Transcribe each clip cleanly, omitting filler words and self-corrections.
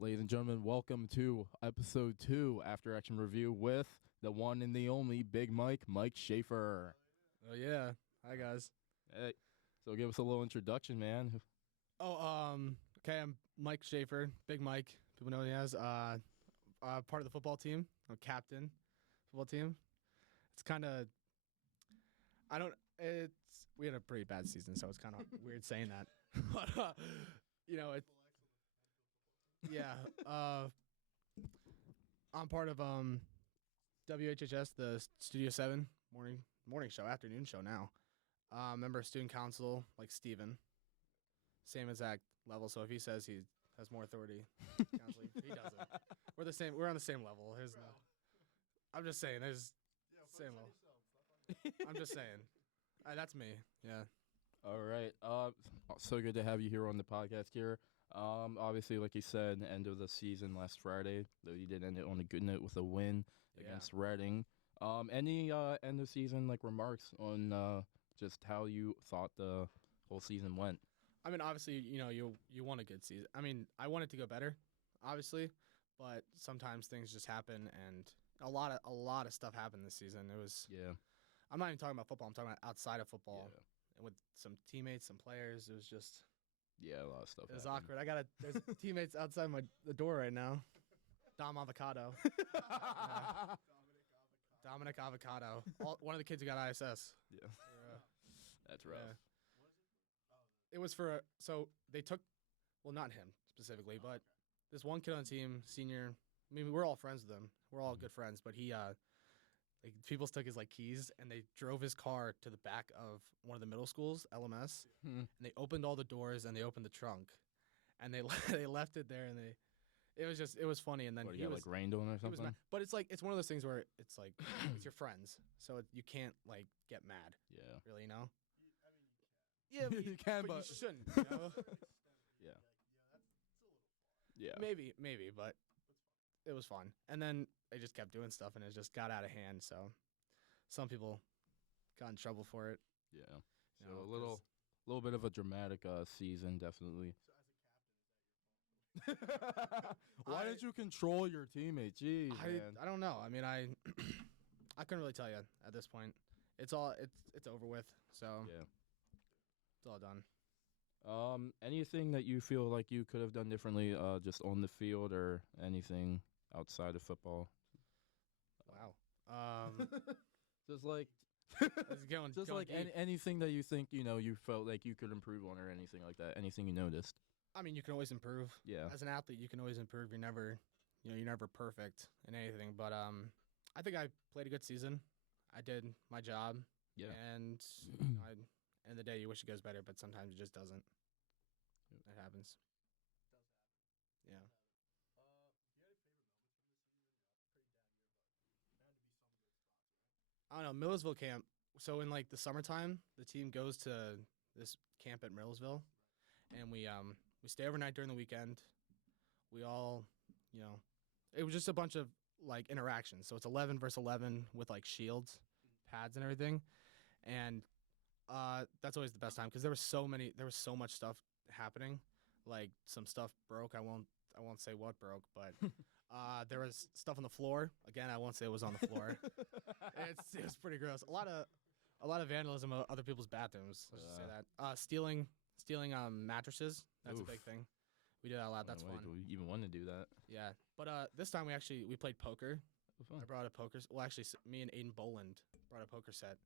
Ladies and gentlemen, welcome to episode 2 After Action Review with the one and the only Big Mike Shaffer. Oh yeah. Hi guys. Hey, so give us a little introduction, man. Okay, I'm Mike Shaffer, Big Mike. People know me as part of the football team. I'm captain football team. It's kind of we had a pretty bad season, so it's kind of weird saying that. But it yeah, I'm part of WHHS, the Studio 7 morning show, afternoon show now. Member of student council, like Steven. Same exact level, so if he says he has more authority, council, he doesn't. We're the same. We're on the same level. There's no. I'm just saying. There's same level. I'm just saying. That's me. Yeah. All right. So good to have you here on the podcast here. Obviously, like you said, end of the season last Friday, though you did end it on a good note with a win against Reading. Any end of season remarks on just how you thought the whole season went? I mean, obviously, you want a good season. I mean, I want it to go better, obviously, but sometimes things just happen, and a lot of stuff happened this season. It was I'm not even talking about football. I'm talking about outside of football, and with some teammates, some players. It was just a lot of stuff. It was awkward. There's teammates outside the door right now. Dom Avocado. Dominic Avocado. One of the kids who got ISS. Yeah. That's rough. Yeah. It was so they took, well, not him specifically, but this one kid on the team, senior. I mean, we're all friends with him. We're all good friends, but he, people took his keys and they drove his car to the back of one of the middle schools, LMS, and they opened all the doors and they opened the trunk, and they they left it there, and it was funny. And then he got rained on or something. But it's it's one of those things where it's it's your friends, so you can't get mad. Yeah. Really, you know. Yeah, you can, but you shouldn't. You know? Yeah. Maybe, but it was fun. And then they just kept doing stuff, and it just got out of hand. So some people got in trouble for it. Yeah. So a little bit of a dramatic season, definitely. Why did you control your teammate? Jeez, man. I don't know. I mean, I couldn't really tell you at this point. It's over with. So yeah. It's all done. Anything that you feel like you could have done differently, just on the field or anything outside of football? Wow. Just like, anything that you think you felt like you could improve on, or anything like that. Anything you noticed? I mean, you can always improve. Yeah. As an athlete, you can always improve. You're never perfect in anything. But I think I played a good season. I did my job. Yeah. And end of the day, you wish it goes better, but sometimes it just doesn't. It happens. Yeah. I don't know, Millersville camp. So in the summertime, the team goes to this camp at Millersville, and we stay overnight during the weekend. We all, it was just a bunch of interactions. So it's 11 versus 11 with shields, pads, and everything, and that's always the best time because there was so much stuff happening. Some stuff broke. I won't say what broke, but there was stuff on the floor. Again, I won't say it was on the floor. It was pretty gross. A lot of vandalism of other people's bathrooms. Let's just say that. Stealing mattresses. That's a big thing. We do that a lot. That's fun. Do we even want to do that? Yeah, but this time we played poker. I brought a poker. Well, actually, me and Aiden Boland brought a poker set,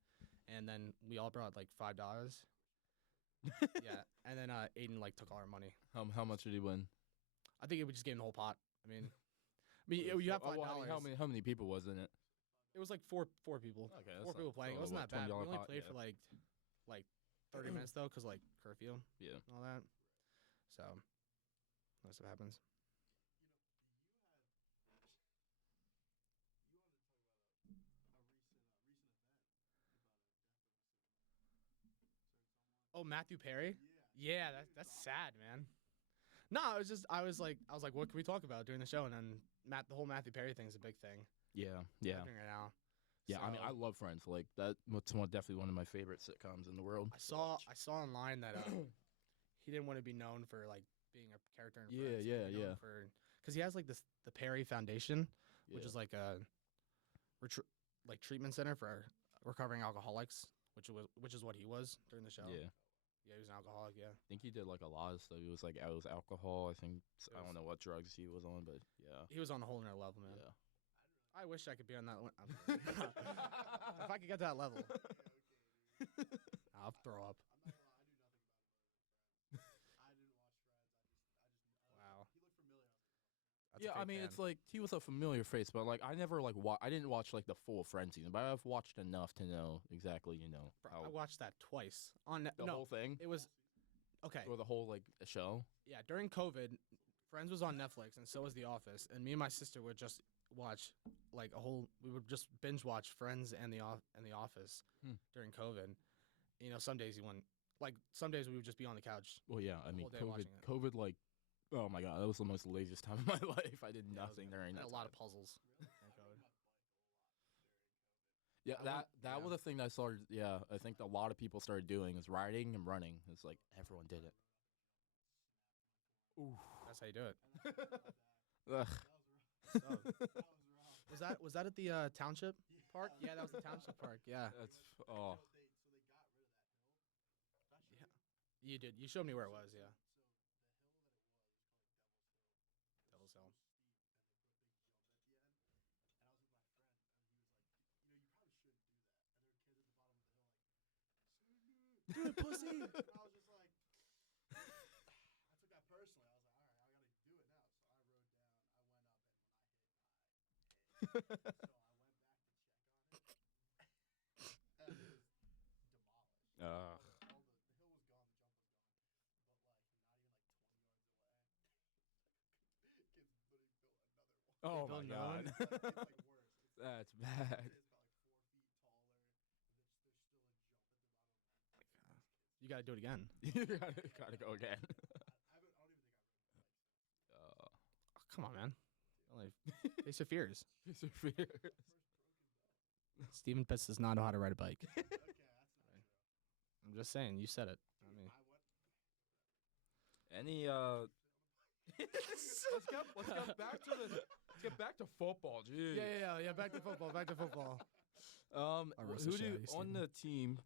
and then we all brought $5. Yeah, and then Aiden took all our money. How much did he win? I think we just gave him the whole pot. I mean, you have $5. How many people was in it? It was four people. Okay, 4 people playing. It wasn't that bad. We only played for 30 minutes though, because curfew. Yeah. And all that. So that's what happens. Oh, Matthew Perry? Yeah, that's sad, man. No, I was like, what can we talk about during the show? And then the whole Matthew Perry thing is a big thing. Yeah. Right now. Yeah, so, I mean, I love Friends. That's definitely one of my favorite sitcoms in the world. I saw online that he didn't want to be known for being a character in Friends. Yeah. because he has like the Perry Foundation, which Yeah. is like a treatment center for recovering alcoholics, which is what he was during the show. Yeah. Yeah, he was an alcoholic. Yeah. I think he did like a lot of stuff. It was like it was alcohol. I think It I don't was- know what drugs he was on, but yeah. He was on a whole nother level, man. Yeah. I wish I could be on that. If I could get to that level, I'll throw up. Wow. That's a Yeah, I fake mean, fan. it's like he was a familiar face, but like I never like I didn't watch like the full Friends season, but I've watched enough to know exactly, Bro, how I watched that twice on the no. whole thing It was okay. or the whole like show. Yeah, during COVID, Friends was on Netflix, and so was The Office. And me and my sister would just watch like a whole. We would just binge watch Friends and The Office Hmm. during COVID. You know, some days you want like some days we would just be on the couch. Well, yeah, I mean, whole day COVID, watching it. COVID, like, oh my god, that was the most laziest time of my life. I did Yeah, it was nothing good. during And that. a lot time. of puzzles. during COVID. Yeah, I went- that yeah. was the thing that I started. Yeah, I think a lot of people started doing is riding and running. It's like everyone did it. Ooh. That's how you do it. Ugh. So, was that at the township park? Yeah, that was the township park. Yeah. That's oh. You did. You showed me where it was. Yeah. Devil's Hill. Do it, pussy. I was just like, I took that personally. I was like, all right, I got to do it now. So I rode down, I went up, and when I hit, I hit. So I went back to check on it, and it was demolished. Ugh. All the hill was gone, the jump was gone, but like not even like 20 yards away, kids literally built another one. Oh built my another god. one? It's like worse. It's That's bad. It's about like 4 feet taller. There's still a jump at the bottom. You gotta do it again. You gotta go again. I don't even think I rode the bikes. Oh, come on, man. Like, face your fears. Face your fears. Steven Pitts does not know how to ride a bike. Okay, that's not true. I'm just saying. You said it. I mean, Any let's get back to football. Jeez. yeah. Back to football. Back to football. Arisa Who do Shea, on Steven. the team?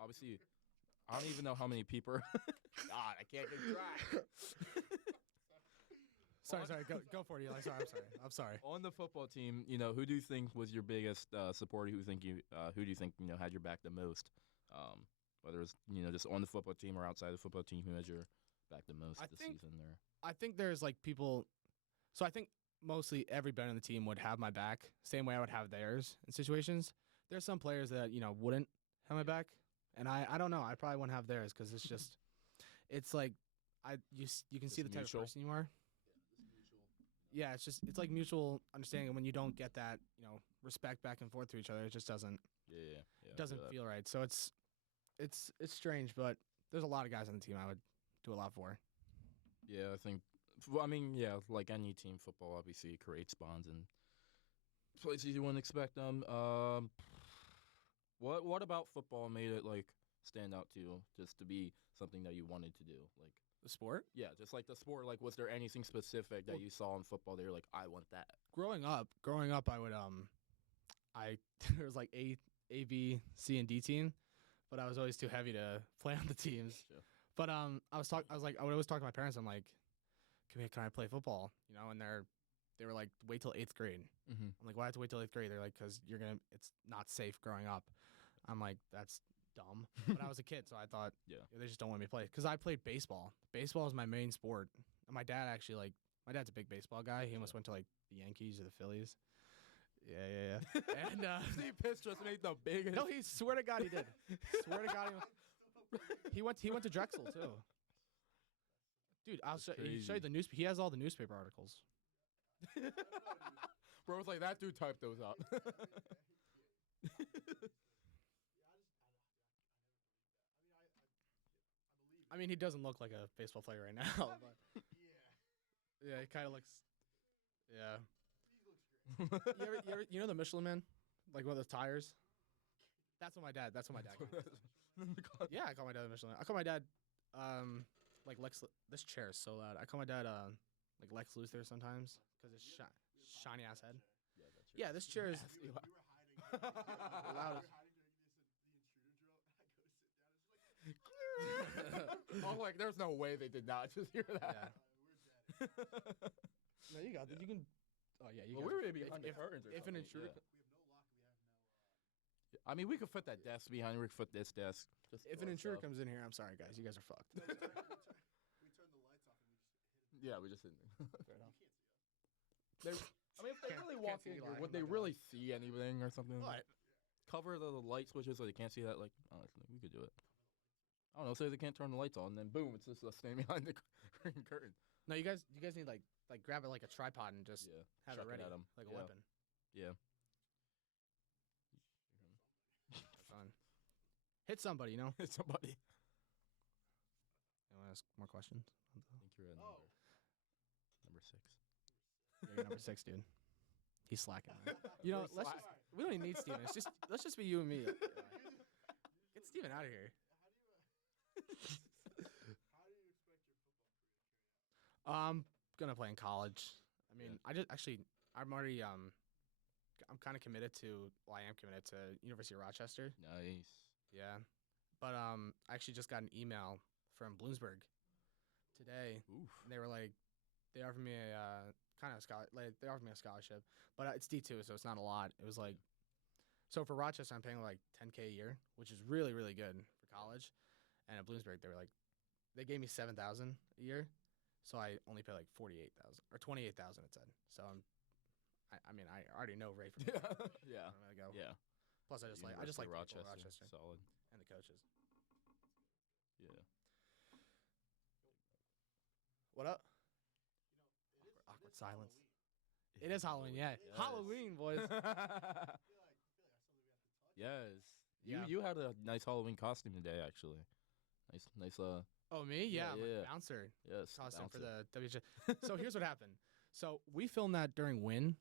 Obviously, I don't even know how many people. God, I can't get track. Sorry. Go for it, Eli. I'm sorry. On the football team, who do you think was your biggest supporter? Who do you think had your back the most? Whether it's just on the football team or outside the football team, who has your back the most I this think- season? There. I think there's like people. So I think mostly everybody on the team would have my back, same way I would have theirs in situations. There's some players that wouldn't have my back, and I don't know. I probably wouldn't have theirs because it's just, it's like, you can Just see the type mutual? of person you are. Yeah, it's like mutual understanding. When you don't get that, respect back and forth to each other, it just doesn't Yeah. doesn't feel right. So it's strange, but there's a lot of guys on the team I would do a lot for. Yeah, I think. Well, I mean, yeah, like any team, football obviously creates bonds and places you wouldn't expect them. What about football made it like stand out to you, just to be something that you wanted to do? Like, The sport. yeah, just like the sport. Like, was there anything specific that you saw in football that you're like, I want that? Growing up, I would there was like A, B, C, and D team, but I was always too heavy to play on the teams. Sure. But I would always talk to my parents. I'm like, can I play football? And they were like, wait till 8th grade. Mm-hmm. I'm like, why have to wait till 8th grade? They're like, because it's not safe growing up. I'm like, that's dumb. But I was a kid, so I thought, Yeah. they just don't want me to play. Because I played baseball. Baseball is my main sport. And my dad's a big baseball guy. He almost went to like the Yankees or the Phillies. Yeah. And Steve Pitts just made the biggest. no, he swear to God he did. Swear to God he went to Drexel too. Dude, I'll show you crazy. the news. He has all the newspaper articles. Bro, it's like that dude typed those up. I mean, he doesn't look like a baseball player right now. But yeah, he kind of looks. Yeah. You know the Michelin Man, like one of the tires. That's what my dad. Called me. Yeah, I call my dad a Michelin. I call my dad, like Lex. This chair is so loud. I call my dad, like Lex Luthor sometimes because it's shiny ass head. Yeah, that's Yeah, this chair is We were hiding. loud. We were hiding during the intruder drill. I go sit down. It's just like, Oh, like there's no way they did not just hear that. we're dead. No, you got this. You can. Oh yeah, you Well, got we were it. maybe behind the curtains or if an something, intruder, yeah. We have no lock. We have no. I mean, we could fit that desk behind. We could fit this desk. Just if throw an intruder stuff. comes in here, I'm sorry guys, you guys are fucked. We turn the lights off and we just hit him. Yeah, we just didn't. Fair enough. You can't see us. I mean, if they Can't- really can't walk see in Eli, here, I'm would not they gonna really see anything or something? What? Cover the light switches so they can't see that. Like, honestly, we could do it. I don't know. Say they can't turn the lights on, then boom, it's just us standing behind the curtain. No, you guys need like grab it like a tripod and just Yeah, have chuck it ready at 'em. like a Yeah. weapon. Yeah. Fun. Hit somebody, you know. It's somebody. You want to ask more questions? I think you're at Oh. number 6. Yeah, you're number 6, dude. He's slacking. Man. You know, We're we don't even need Steven. Let's just be you and me. Get Steven out of here. How do you expect your football career to carry out? I'm gonna play in college. I mean, I'm already I'm kind of committed to. Well, I am committed to University of Rochester. Nice. Yeah, but I actually just got an email from Bloomsburg today. Oof. And they were like, they offered me a they offered me a scholarship, but it's D2, so it's not a lot. It was like, so for Rochester, I'm paying like $10K a year, which is really really good for college. And at Bloomsburg, they gave me $7,000 a year, so I only pay like $48,000 or $28,000. It said. So I mean, I already know right from Yeah. I'm gonna go. Yeah. Plus, I just like University the of people of Rochester Solid. and the coaches. Yeah. What up? Awkward silence. It is Halloween, yeah. Yes. Halloween, boys. I feel like that's something we have to touch. Yes. Yeah. You had a nice Halloween costume today, actually. Nice. Oh, me? Yeah, Yeah, I'm yeah. a bouncer Yes. costume for bouncer. the WJ. So here's what happened. So we filmed that during Win.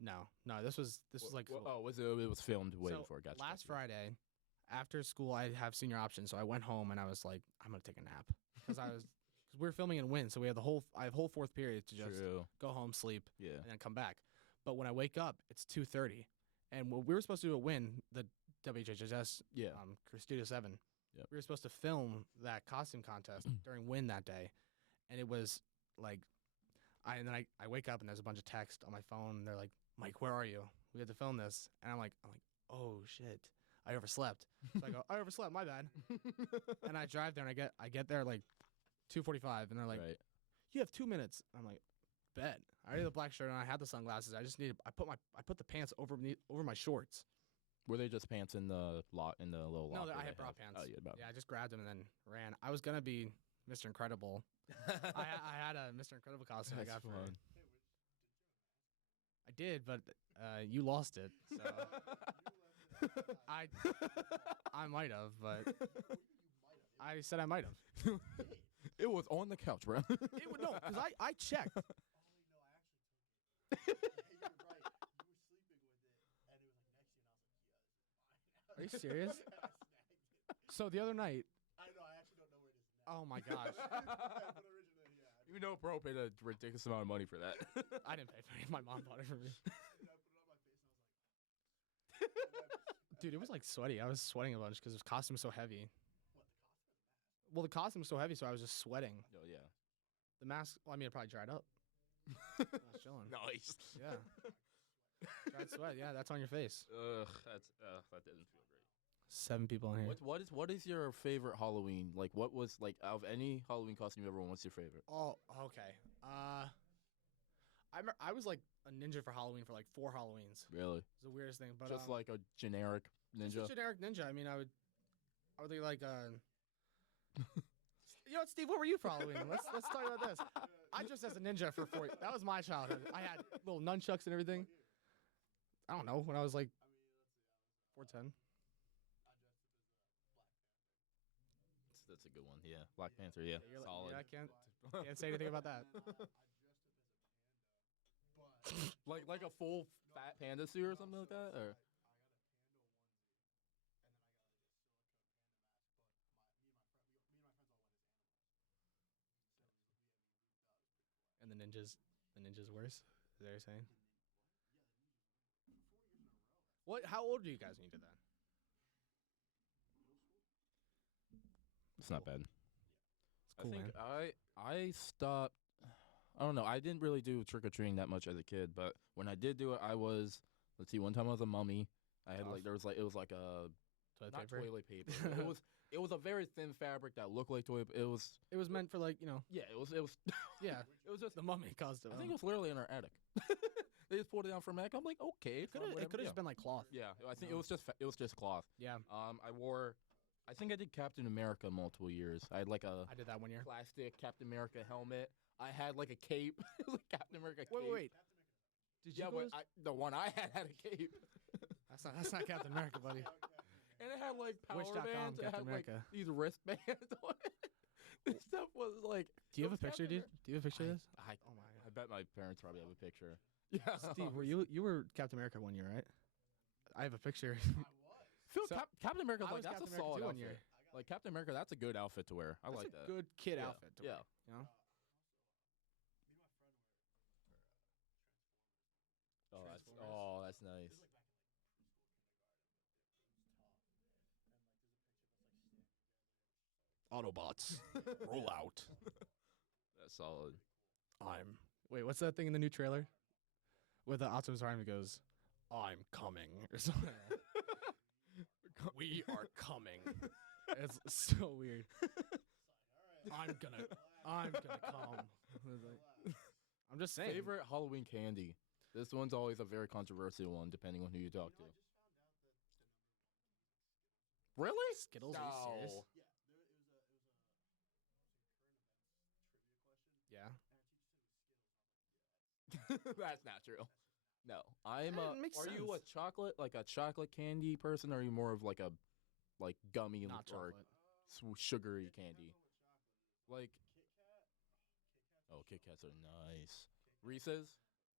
No, this was like Oh, it was filmed way so before it got last Friday after school. I have senior option, so I went home and I was like, I'm gonna take a nap because because we were filming in Win, so we have I have whole fourth period to just True. go home, sleep, Yeah. and then come back. But when I wake up, it's 2:30, and what we were supposed to do at Win, the WHHS Yeah. Studio 7. Yep. We were supposed to film that costume contest during Win that day, and it was like, I wake up and there's a bunch of text on my phone. And they're like, Mike, where are you? We have to film this, and I'm like, oh shit, I overslept. So I go, I overslept, my bad. And I drive there and I get there like 2:45, and they're like, Right. you have 2 minutes. I'm like, bet. I already had the black shirt on. I had the sunglasses. I put the pants over my shorts. Were they just pants in the little No, locker I they had bra have? pants. Oh, yeah, bra. Yeah, I just grabbed them and then ran. I was gonna be Mr. Incredible. I had a Mr. Incredible costume I got That's for. fun. I did, but you lost it. So I might have, but I said I might have. It was on the couch, bro. It would no, because I checked. Oh, wait, no, I actually took it. You're right. You were sleeping with it, and it was like next to you, and I was like, yeah, it's fine. Are you serious? I snagged it. So the other night, I know. I actually don't know where it is now. oh my gosh, But originally, yeah. You know, bro paid a ridiculous amount of money for that. I didn't pay for it. My mom bought it for me. I put it on my face, and I was like, Dude, it was like sweaty. I was sweating a bunch because the costume was so heavy. what, the costume or the mask? Well, the costume was so heavy, so I was just sweating. Oh, yeah. The mask, well, I mean, it probably dried up. I was chilling. Nice. Yeah. Dried sweat. Yeah, that's on your face. Ugh, that didn't feel great. 7 people in here. What is your favorite Halloween? Like, what was like out of any Halloween costume you ever worn? What's your favorite? Oh, okay. I was like a ninja for Halloween for like 4 Halloweens. Really? It's the weirdest thing, but Just like a generic ninja. just a generic ninja. I mean, I would be like you know what, Steve? What were you for Halloween? Let's talk about this. I dressed as a ninja for 4. That was my childhood. I had little nunchucks and everything. I don't know, when I was like 410. That's a good one. Yeah, Black Panther. Yeah, You're like, solid. yeah, I can't say anything about that. I dressed up as a panda, but Like a full fat panda suit or something like that, or I got a panda onesie, and then I got a silicone panda mask. But me and my friends all went as animals. ninja's worse. Is that what you're saying? What? How old were you guys when you did that? It's not bad. It's cool, I think man. I stopped. I don't know. I didn't really do trick or treating that much as a kid, but when I did do it, I was. Let's see. One time I was a mummy. I had Tough. like it was like a Toilet not paper. toilet paper. it was a very thin fabric that looked like toilet. It was It was meant for like yeah. It was yeah. it was just. The mummy caused it. I think it was literally in our attic. They just pulled it down from Mac. I'm like, okay, It could have just been like cloth. Yeah, I think it was just cloth. Yeah. I think I did Captain America multiple years. I had like a I did that one year. plastic Captain America helmet. I had like a cape, it was like Captain America cape. Wait. Did you Yeah, go? but the one I had a cape, That's not Captain America, buddy. and it had like power Wish.com, bands. It Captain had like America. these wristbands on it. This stuff was like. Do you it have a was picture, Captain dude? Do you have a picture of this? Oh my! I bet my parents probably have a picture. Yeah, Steve, you were Captain America one year, right? I have a picture. Phil, So- Captain America's I like was that's Captain a America solid too one outfit. year. Like Captain America, that's a good outfit to wear. I That's like a that. good kid Yeah, outfit. To yeah. wear, you know? That's nice. Autobots, roll out. That's solid. Wait, what's that thing in the new trailer? With the Optimus Prime, it goes, "I'm coming," or something. We are coming. It's so weird. I'm gonna come. I'm just saying. Favorite Halloween candy. This one's always a very controversial one, depending on who you talk to. Really? Skittles? Are you serious? No. Yeah. That's not true. No, I'm It makes Are you a sense. chocolate candy person, or are you more of like a gummy Not or chocolate. sugary candy? Like, oh, Kit Kats are nice. Reese's.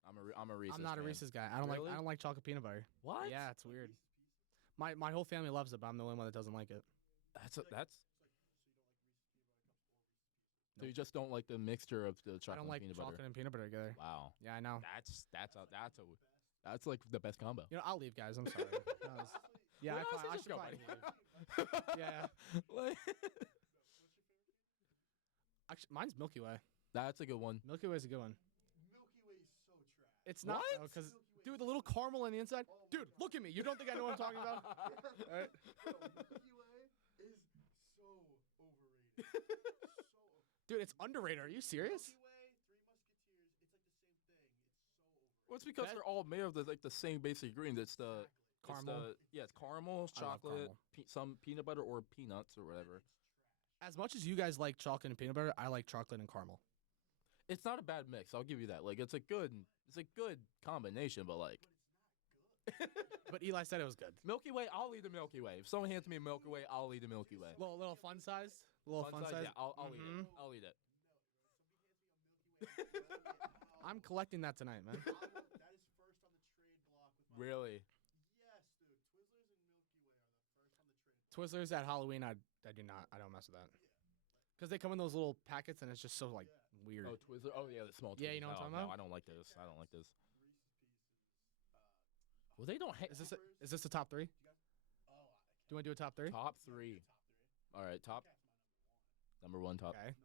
I'm a Reese's. I'm not a fan. Reese's guy. I Really? don't like chocolate peanut butter. What? Yeah, it's weird. My whole family loves it, but I'm the only one that doesn't like it. That's. So you just don't like the mixture of the I chocolate don't like and peanut chocolate butter. and peanut butter together. Wow. Yeah, I know. That's like the best combo. You know, I'll leave, guys. I'm sorry. Yeah, Well, I honestly, should just go, probably buddy. leave. Yeah. Like, Actually, mine's Milky Way. that's a good one. Milky Way's a good one. Milky Way is so trash. It's not What? because dude, the little caramel on the inside. Dude, look at me. You don't think I know what I'm talking about? Alright. Bro, Milky Way is so overrated. So Dude, it's underrated. Are you serious? Milky Way, Three Musketeers, it's like the same thing. It's so overrated. Well, it's because they're all made of the same basic ingredients. It's the Caramel. It's caramel, I love chocolate, caramel. some peanut butter or peanuts or whatever. As much as you guys like chocolate and peanut butter, I like chocolate and caramel. It's not a bad mix. I'll give you that. Like it's a good combination. But like But Eli said it was good. Milky Way, I'll eat the Milky Way. If someone hands me a Milky Way, I'll eat the Milky Way. Little fun size. Little fun size. Yeah, I'll eat Mhm. it. I'll eat it. I'm collecting that tonight, man. That is first on the trade block with my Really? Yes, dude. Twizzlers and Milky Way are the first on the trade block. Twizzlers at Halloween, I don't mess with that. Because they come in those little packets and it's just so like weird. Oh, Twizzler. Oh, yeah, the small. Yeah, you know Twizzlers. what I'm Oh, talking no, about? I don't like this. I don't like this. Reese's Pieces. Well, they don't. Is this the top three? Oh, Do you want to do a top three? Top three. All right, top. Cat's my Number one, top. Okay.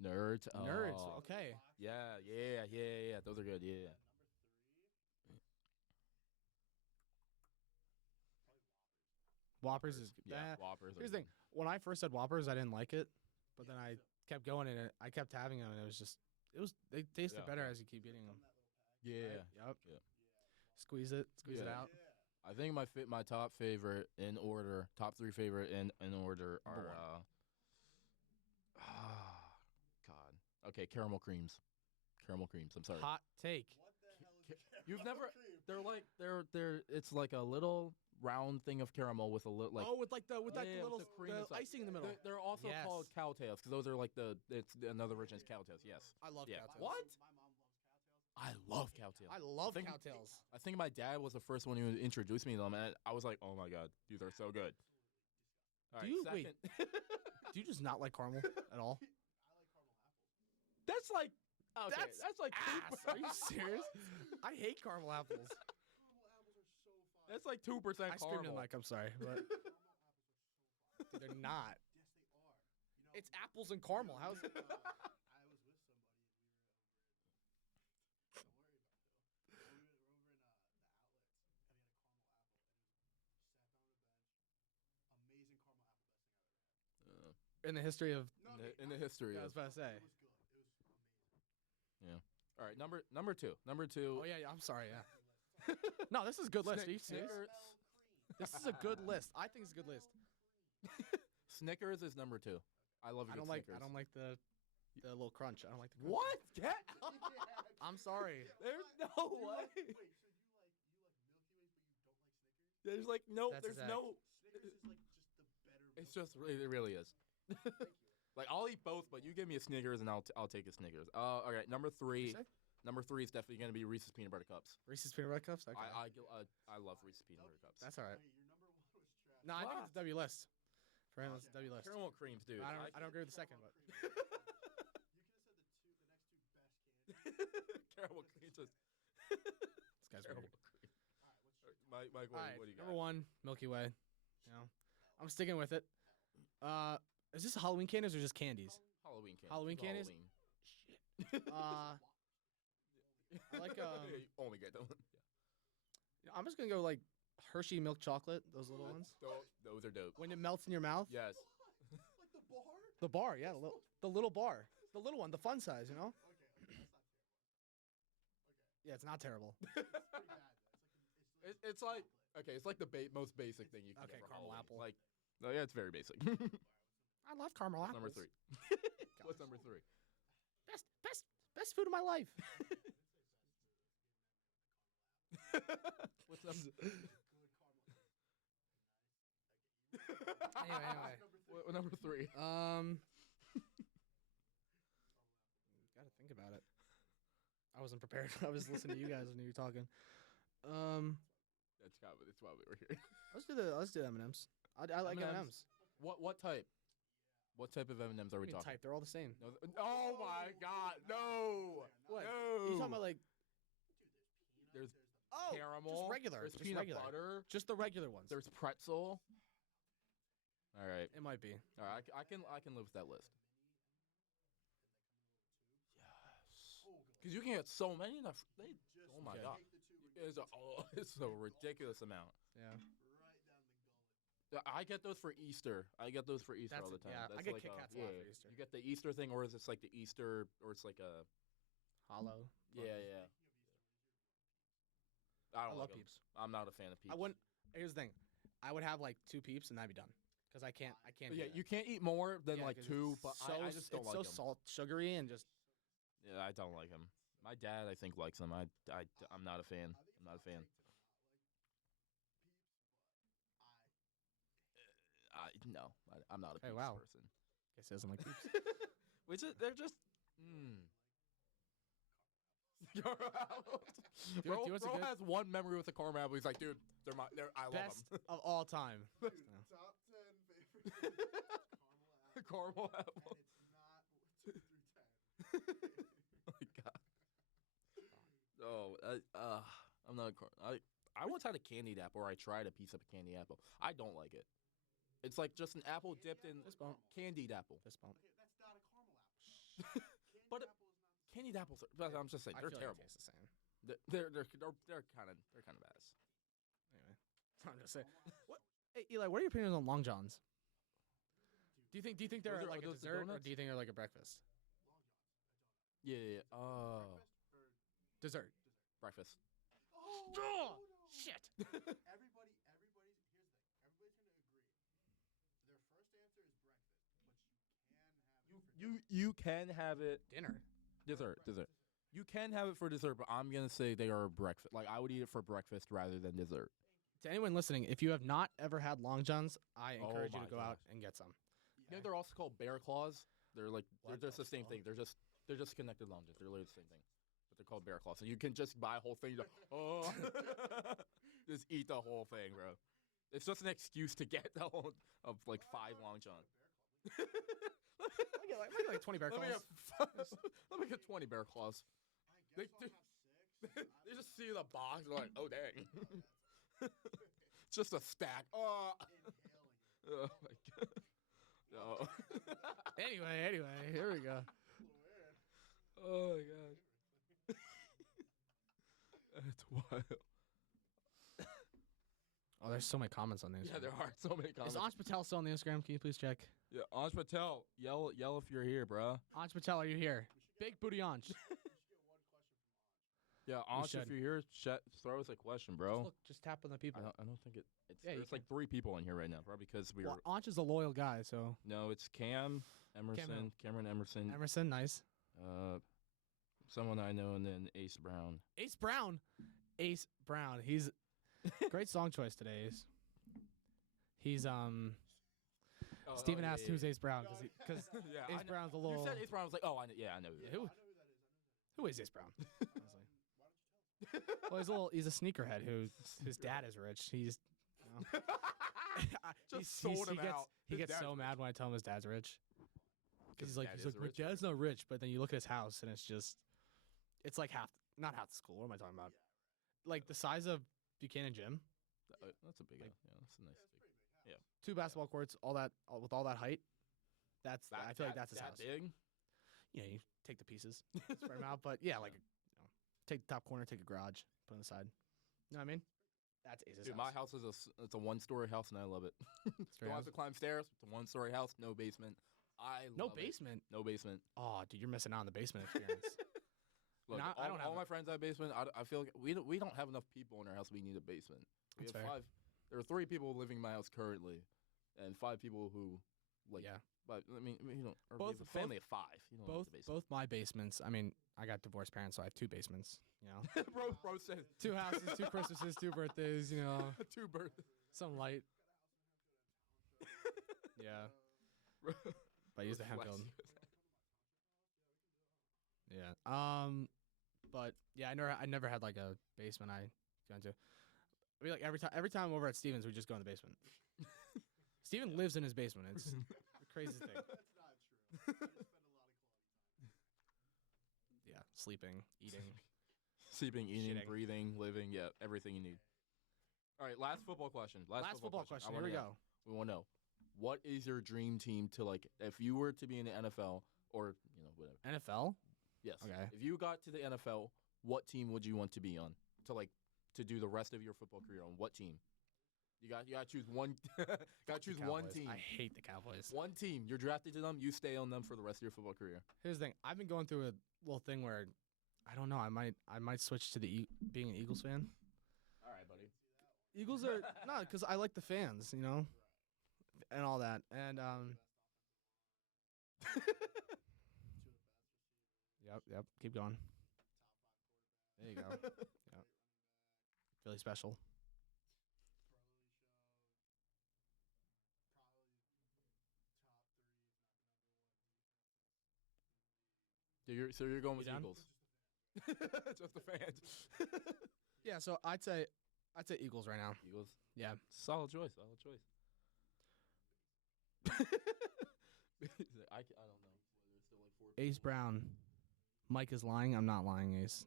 Number two, Nerds. Nerds. Oh. Okay. Yeah. Those are good. Yeah. Whoppers is Yeah. Whoppers. Here's the thing. When I first said Whoppers, I didn't like it, but then I kept going and I kept having them, and they tasted Yeah. better as you keep getting them. Yeah. Yep. Yeah. Squeeze it Yeah. out. I think my top favorite in order, top three favorite in order Number are God. Okay, caramel creams. Caramel creams. I'm sorry. Hot take. What the hell is a You've caramel never- cream? They're like they're it's like a little round thing of caramel with a little like with the Yeah, with little the cream the inside. icing in the middle. They're also Yes. called cowtails because those are like it's another version is cowtails. Yes. I love Yeah. cowtails. What? My mom loves cowtails. I love cowtails. I love think- cowtails. I think my dad was the first one who introduced me to them, and I was like, "Oh my god, these are so good." All Do right, you- second. wait. Do you just not like caramel at all? I like caramel That's like okay. That's like ass. Are you serious? I hate caramel apples. Caramel apples are so fire. That's like 2% I screamed in the caramel. mic. I'm sorry, but Caramel apples are so fire. dude, they're not. Yes, they are. You know, It's apples and caramel. How's I was with somebody and we were over. Don't worry about it. Though. We were over in the outlets, and we had a caramel apple, and we sat down on the bench. Amazing caramel apple dusting I ever had. in the history of? No, In the history Yeah, I of was about to say. It was good. It was amazing. all right, number two. Number two. Oh yeah, I'm sorry. Yeah. No, this is a good list. Are you serious? This is a good list. I think it's a good list. Snickers is number 2. I love a I good don't like. Snickers. I don't like the little crunch. I don't like the crunch. What? Get out. I'm sorry. There's no way. Wait, so you like Milky Way, but you don't like Snickers? There's like no. That's There's exact. no. Snickers is like just the better. It's just it really is. Like I'll eat both, but you give me a Snickers and I'll take a Snickers. All right, number 3. What'd you say? Number 3 is definitely gonna be Reese's peanut butter cups. Reese's peanut butter cups. Okay. I love Reese's peanut butter cups. That's all right. Hey, your number 1 was trash. No, I think What? it's W list. For him, it's W list. Caramel creams, dude. I don't agree with the second, but You could have said the next 2 best candies. Caramel creams. this guy's Caramel weird. cream. All right, what's Mike, All right, what do you got? number 1, Milky Way. You know, I'm sticking with it. Is this Halloween candies or just candies? Halloween candies. Halloween candies? Halloween. I like Yeah, you only get them. I'm just gonna go like Hershey milk chocolate, those little ones. Those are dope. When it melts in your mouth. Yes. Like the bar? The bar, yeah, the little bar, the little one, the fun size, you know. Okay, that's not terrible. Yeah, it's not terrible. It's pretty bad though. It's like okay, it's like the most basic thing you can Okay, get for caramel Halloween. apple. Like, no, yeah, it's very basic. I love caramel apples. Number 3. What's number 3? Best food of my life. What's number? Anyway. Number 3. Gotta think about it. I wasn't prepared. I was listening to you guys when you were talking. That's why we were here. Let's do M&Ms. I like M&Ms. M&Ms. What type? What type of M&Ms are we talking? Type, they're all the same. No, oh my God! No. What? No. You talking about like There's oh, caramel. just regular, There's just peanut regular. butter. Just the regular ones. There's pretzel. All right. It might be. All right. I can live with that list. Yes. Because you can get so many. Oh my Okay. God. It's a ridiculous amount. Yeah. I get those for Easter. All the time. Yeah, I That's get like Kit Kats a lot for Easter. You get the Easter thing, or is it like the Easter, or it's like a Hollow. yeah. I don't love like 'em. Peeps. I'm not a fan of Peeps. I wouldn't. Here's the thing. I would have like 2 Peeps and that'd be done. Because I can't. do Yeah, that. you can't eat more than Yeah, like 'cause 2, it's but so, I just don't it's like so them. sugary and just. Yeah, I don't like them. My dad, I think, likes them. I'm not a fan. I'm not a fan. No, I'm not a Hey, Peeps wow. person. Guess he doesn't like Peeps. Which is, they're just. Bro, do you what's a bro good- has one memory with the caramel apple. He's like, dude, I love Best them. of all time. Dude, top 10 favorite caramel apple. Caramel apple. And it's not 2 through 10. Oh my God. Oh, I'm not. I once had a candied apple, or I tried a piece of a candied apple. I don't like it. It's like just an apple dipped in Fist bump. candied apple. Fist bump. Okay, that's not a caramel apple. But Candied apple is not. Candied apples are. But I'm just saying, I they're feel like terrible. it tastes the same. They're kind of ass. Anyway, I'm just saying. What? Hey, Eli, what are your opinions on Long Johns? Do you think they're Those are- like are a those the dessert, or donuts? do you think they're like a breakfast? Yeah. Oh, Dessert. breakfast. Oh, Oh, no. shit. Everybody's here's the thing. Everybody's gonna agree. Their first answer is breakfast, but You can have it. Dinner. Dessert. You can have it for dessert, but I'm gonna say they are breakfast. Like I would eat it for breakfast rather than dessert. To anyone listening, if you have not ever had Long Johns, I Oh encourage you my to go out gosh. and get some. You know, they're also called bear claws. They're like What they're just the the same fuck? thing. They're just connected long johns. They're literally the same thing, but they're called bear claws. So you can just buy a whole thing. You're like, oh, just eat the whole thing, bro. It's just an excuse to get the whole of like 5 long johns. I get like 20 bear Let me claws. let me get 20 bear claws. I They- guess I'll have 6. They just see the box, they're like, oh dang. Just a stack. Oh, Inhaling it. oh my god. No. Anyway, here we go. Oh my god. That's wild. Oh, there's so many comments on this. Yeah, there are so many Is comments. Anj Patel still on the Instagram? Can you please check? Yeah, Anj Patel, yell if you're here, bruh. Anj Patel, are you here? Big booty Anj. Yeah, We Anj, if should. you're here, throw us a question, bro. Just tap on the people. I don't think it's. Yeah, you There's like 3 people in here right now, probably because we Well, were. Anj is a loyal guy, so. No, it's Cam, Emerson, Cameron Emerson, Emerson, nice. someone I know, and then Ace Brown. Ace Brown. Ace Brown. He's great song choice today, Ace. He's Steven asked who's Ace Brown because Yeah, Ace Brown's a little. You said Ace Brown. I was like, oh, I know. Yeah, who is Ace Brown? Honestly. Well, he's a sneakerhead whose dad is rich. He's Just sold him out. He His gets dad's so rich. mad when I tell him his dad's rich. Because he's like, dad is my rich. dad's not rich. But then you look at his house and it's like not half the school. What am I talking about? Like the size of Buchanan Gym. That's a big. Yeah, that's a nice big. 2 basketball courts, with all that height. I feel like that's his house. Big. You take the pieces, spread them out. But yeah, like take the top corner, take a garage, put on the side. You know what I mean? That's Ace's Dude, house. my house is it's a 1-story house, and I love it. Straight Don't house. have to climb stairs. It's a 1-story house, no basement. No love it. basement. No basement. Oh, dude, you're missing out on the basement experience. Look, I don't have all my friends have basement. I feel like we don't have enough people in our house. We need a basement. We That's have fair. 5. There are 3 people living in my house currently, and 5 people who like. Yeah. But I mean, we don't. Or Both- we have a family of 5. You don't both need a basement. both my basements. I mean, I got divorced parents, so I have 2 basements. You know, bro says 2 houses, 2 Christmases, 2 birthdays. You know, 2 birthdays. some light. Yeah, but I use the Hempfield. Yeah. But yeah, I never had like a basement I got into. I mean, like every time over at Steven's, we just go in the basement. Steven lives in his basement. It's the craziest thing. That's not true. I just spend a lot of quality time. Yeah, sleeping, eating. Sleeping, eating, Shitting. breathing, living. Yeah, everything you need. All right, last football question. Last football question. I Here we wanna go. know. We want to know, what is your dream team to like? If you were to be in the NFL or whatever. NFL. Yes. Okay. If you got to the NFL, what team would you want to be on to do the rest of your football career on? What team? You got to choose one. Got to choose one Cowboys. team. I hate the Cowboys. One team. You're drafted to them. You stay on them for the rest of your football career. Here's the thing. I've been going through a little thing where I don't know. I might switch to being an Eagles fan. All right, buddy. Eagles are no, because I like the fans, and all that. And Yep. Keep going. There you go. Yep. Really special. So you're going with You done? Eagles. Just the fans. Yeah. So I'd say Eagles right now. Eagles. Yeah. Solid choice. Solid choice. I don't know. Whether it's still like 4 Ace people. Brown. Mike is lying. I'm not lying, Ace.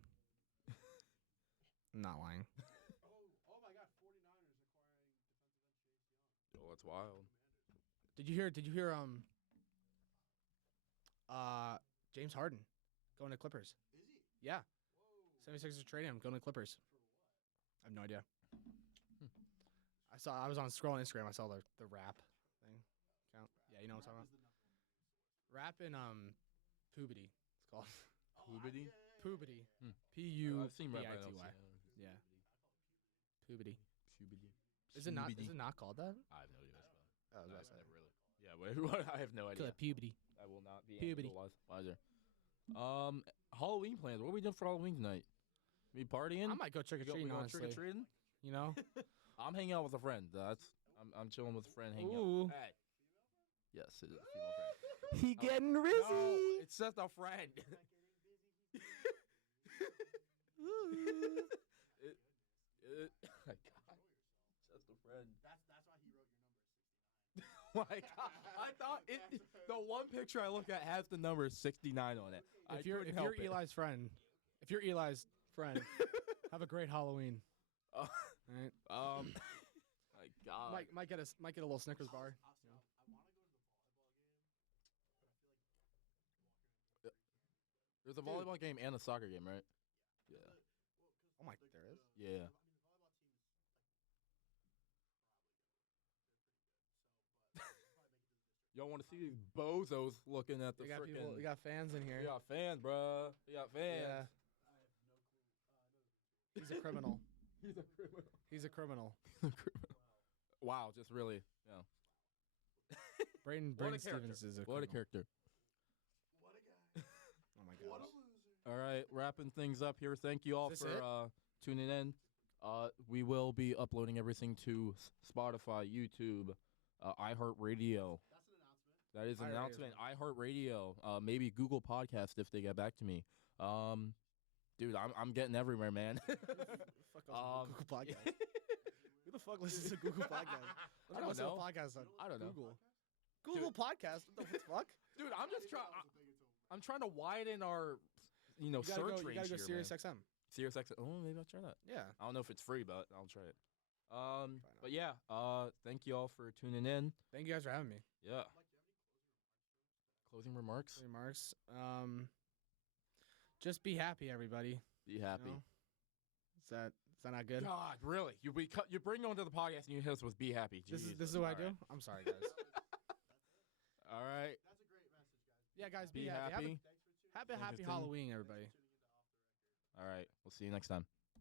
I'm not lying. Oh my God! 49ers acquiring defensive end Chase Young. Oh, that's wild. Did you hear James Harden going to Clippers? Is he? Yeah. Whoa. 76ers trading him, going to Clippers. For what? I have no idea. I was on scrolling Instagram, I saw the rap thing. Count. Yeah, you know what I'm talking about? Rap in Puberty, it's called. Puberty? Puberty. Hmm. P-U-B-I-T-Y. I've seen rap. I don't see it. Yeah. Puberty. Puberty. Is it not called that? I have no idea. Oh, No, that's I've never really. Yeah, I have no idea. puberty. I will not be Puberty. wiser. Halloween plans. What are we doing for Halloween tonight? We partying? I might go trick or treating, going honestly. trick or treating? You know? I'm hanging out with a friend. I'm chilling with a friend. Hanging Ooh. out. Hey. Yes, it is a female friend. He getting No, rizzy. it's just a friend. Oh my God. Just a friend. That's why he wrote your number 69. my god! I thought the one picture I look at has the number 69 on it. If you're Eli's friend, have a great Halloween. Oh. Right? My god. Might get a little Snickers bar. There's a volleyball game and a soccer game, right? Yeah. Oh my, there is. Yeah. Y'all want to see these bozos looking at the We got freaking? we got fans in here. We got fans, bro. We got fans. Yeah. He's a criminal. He's a criminal. He's a criminal. Wow, just really, yeah. Braden Stevens is a criminal. What a character. What a guy. Oh my What gosh. a loser. All right, wrapping things up here. Thank you all Is for this it? tuning in. We will be uploading everything to Spotify, YouTube, iHeartRadio. That's an announcement. That is an announcement. iHeartRadio, maybe Google Podcast if they get back to me. Dude, I'm getting everywhere, man. Fuck off Google Podcast. Who the fuck listens to Google Podcast? I don't know. Podcast on I don't know. Google Podcast. What the fuck? Dude, I'm just trying. I'm trying to widen our, search range You gotta go here, Sirius man. XM. Sirius XM. Oh, maybe I'll try that. Yeah. I don't know if it's free, but I'll try it. But yeah. Thank you all for tuning in. Thank you guys for having me. Yeah. Closing remarks. Just be happy, everybody. Be happy. You know? Is that not good? God, really? You bring on to the podcast and you hit us with "Be happy." This Jesus. is what I All do. right. I'm sorry, guys. All right. That's a great message, guys. Yeah, guys, Be happy. Happy Interesting. Halloween, everybody. All right. We'll see you next time.